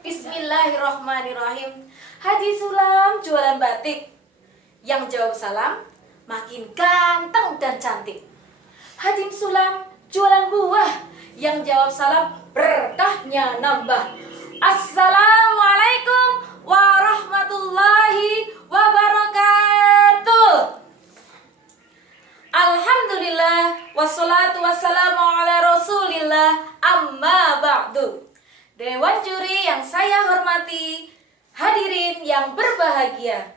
Bismillahirrahmanirrahim. Haji Sulam jualan batik. Yang jawab salam makin ganteng dan cantik. Haji Sulam jualan buah. Yang jawab salam berkahnya nambah. Assalamualaikum warahmatullahi wabarakatuh. Alhamdulillah wassalatu wassalamu ala rasulillah, amma ba'du. Dewan juri yang saya hormati, hadirin yang berbahagia,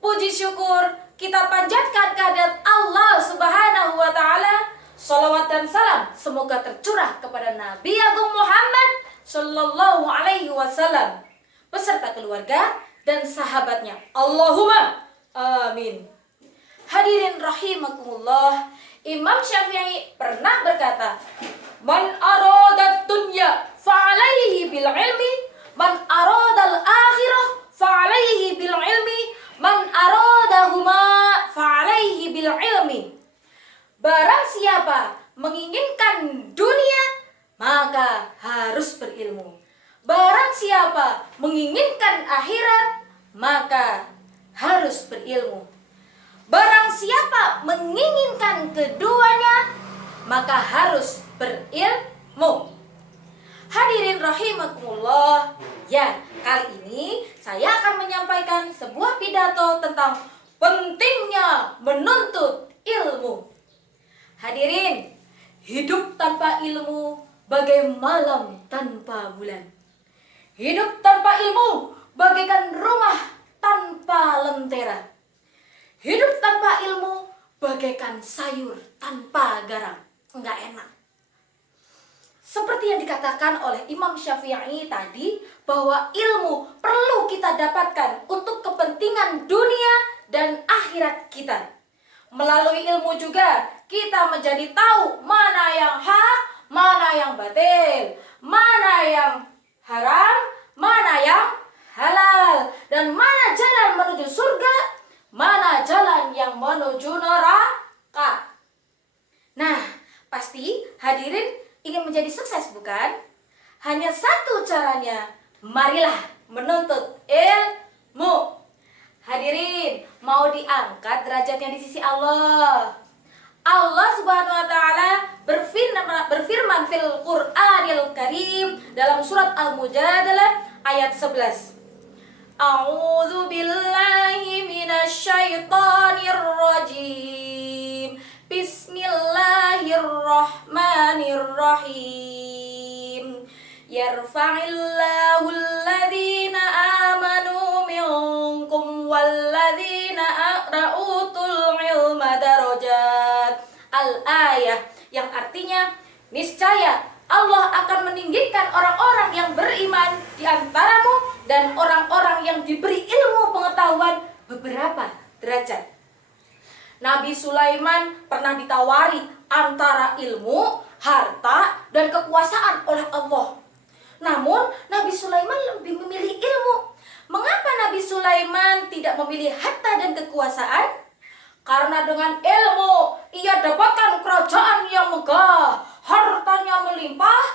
puji syukur kita panjatkan kehadirat Allah Subhanahu wa Ta'ala. Shalawat dan salam semoga tercurah kepada Nabi Agung Muhammad Sallallahu Alaihi Wasallam beserta keluarga dan sahabatnya. Allahumma amin. Hadirin rahimakumullah, Imam Syafi'i pernah berkata, "Man aradat dunya fa'alaihi bil ilmi, man aradal akhirah fa'alaihi bil ilmi, man aradahuma fa'alaihi bil ilmi." Barang siapa menginginkan dunia, maka harus berilmu. Barang siapa menginginkan akhirat, maka harus berilmu. Barang siapa menginginkan keduanya, maka harus berilmu. Hadirin rahimakumullah, ya, kali ini saya akan menyampaikan sebuah pidato tentang pentingnya menuntut ilmu. Hadirin, hidup tanpa ilmu bagai malam tanpa bulan. Hidup tanpa ilmu bagaikan rumah tanpa lentera. Hidup tanpa ilmu bagaikan sayur tanpa garam. Enggak enak. Seperti yang dikatakan oleh Imam Syafi'i tadi, bahwa ilmu perlu kita dapatkan untuk kepentingan dunia dan akhirat kita. Melalui ilmu juga kita menjadi tahu mana yang hak, mana yang batil, mana yang haram, mana yang halal, dan mana jalan menuju surga, mana jalan yang menuju neraka. Nah, pasti hadirin ingin menjadi sukses, bukan? Hanya satu caranya, marilah menuntut ilmu. Hadirin, mau diangkat derajatnya di sisi Allah. Allah Subhanahu wa Ta'ala berfirman fil Qur'anil Karim dalam surat Al-Mujadalah ayat 11. A'udzu billahi minasyaitonir rajim. Bismillahirrahmanirrahim. Yarfa'illahu alladhina amanu minkum walladhina utul ilma darajat. Al-ayah, yang artinya niscaya Allah akan meninggikan orang-orang yang beriman di antaramu dan orang-orang yang diberi ilmu pengetahuan beberapa derajat. Nabi Sulaiman pernah ditawari antara ilmu, harta, dan kekuasaan oleh Allah. Namun Nabi Sulaiman lebih memilih ilmu. Mengapa Nabi Sulaiman tidak memilih harta dan kekuasaan? Karena dengan ilmu ia dapatkan kerajaan yang megah, hartanya melimpah,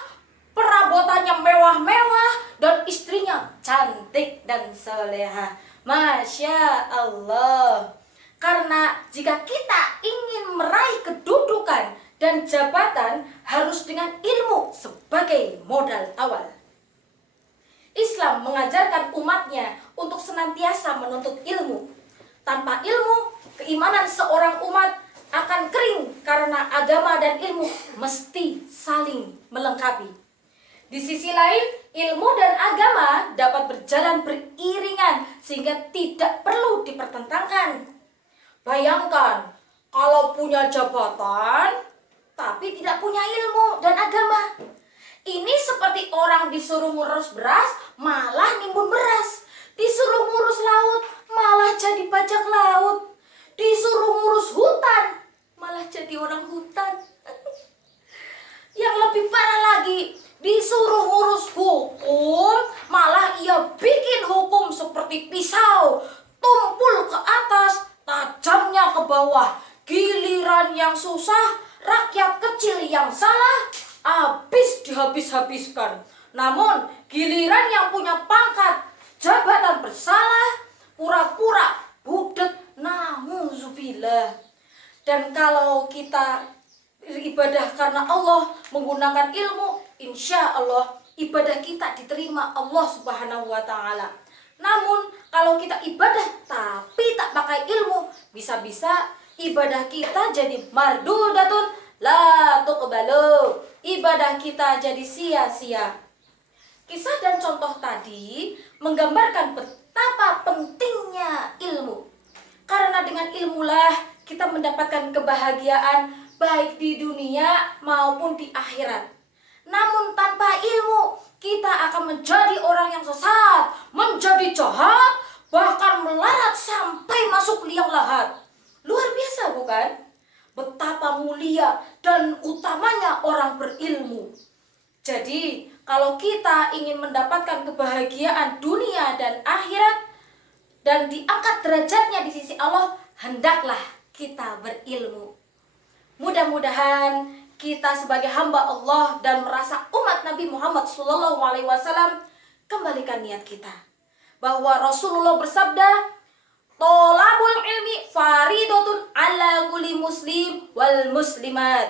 perabotannya mewah-mewah, dan istrinya cantik dan soleha. Masya Allah. Karena jika kita ingin meraih kedudukan dan jabatan, harus dengan ilmu sebagai modal awal. Islam mengajarkan umatnya untuk senantiasa menuntut ilmu. Tanpa ilmu, keimanan seorang umat akan kering karena agama dan ilmu mesti saling melengkapi. Di sisi lain, ilmu dan agama dapat berjalan beriringan sehingga tidak perlu dipertentangkan. Bayangkan kalau punya jabatan tapi tidak punya ilmu dan agama. Ini seperti orang disuruh ngurus beras malah nimbun beras, disuruh ngurus laut malah jadi bajak laut, disuruh ngurus hutan malah jadi orang hutan. Yang lebih parah lagi, disuruh ngurus hukum malah ia bikin hukum seperti pisau, tumpul ke atas, tajamnya ke bawah. Giliran yang susah, rakyat kecil yang salah, habis dihabis-habiskan. Namun giliran yang punya pangkat, jabatan bersalah, pura-pura budek, na'udzubillah. Dan kalau kita ibadah karena Allah menggunakan ilmu, insya Allah ibadah kita diterima Allah Subhanahu wa Ta'ala. Namun kalau kita ibadah tapi tak pakai ilmu, bisa-bisa ibadah kita jadi mardudatun la tuqbalu. Ibadah kita jadi sia-sia. Kisah dan contoh tadi menggambarkan betapa pentingnya ilmu. Karena dengan ilmulah kita mendapatkan kebahagiaan baik di dunia maupun di akhirat. Namun tanpa ilmu kita akan menjadi orang yang sesat, menjadi jahat, bahkan melarat sampai masuk liang lahat. Luar biasa bukan? Betapa mulia dan utamanya orang berilmu. Jadi kalau kita ingin mendapatkan kebahagiaan dunia dan akhirat dan diangkat derajatnya di sisi Allah, hendaklah kita berilmu. Mudah-mudahan kita sebagai hamba Allah dan merasa umat Nabi Muhammad SAW, kembalikan niat kita bahwa Rasulullah bersabda, "Tolabul ilmi faridatun ala kulli muslim wal muslimat."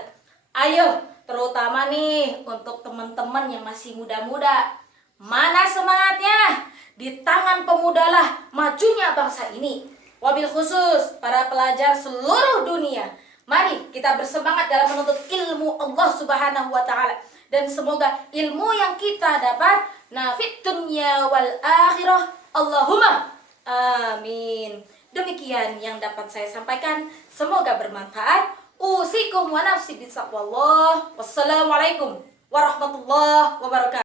Ayo, terutama nih untuk teman-teman yang masih muda-muda, mana semangatnya? Di tangan pemudalah majunya bangsa ini. Wabil khusus para pelajar seluruh dunia, mari kita bersemangat dalam menuntut ilmu Allah Subhanahu wa Ta'ala. Dan semoga ilmu yang kita dapat nafid dunya wal akhirah. Allahumma amin. Demikian yang dapat saya sampaikan. Semoga bermanfaat. Usikum wa nafsi bisaqwallah. Wassalamualaikum warahmatullahi wabarakatuh.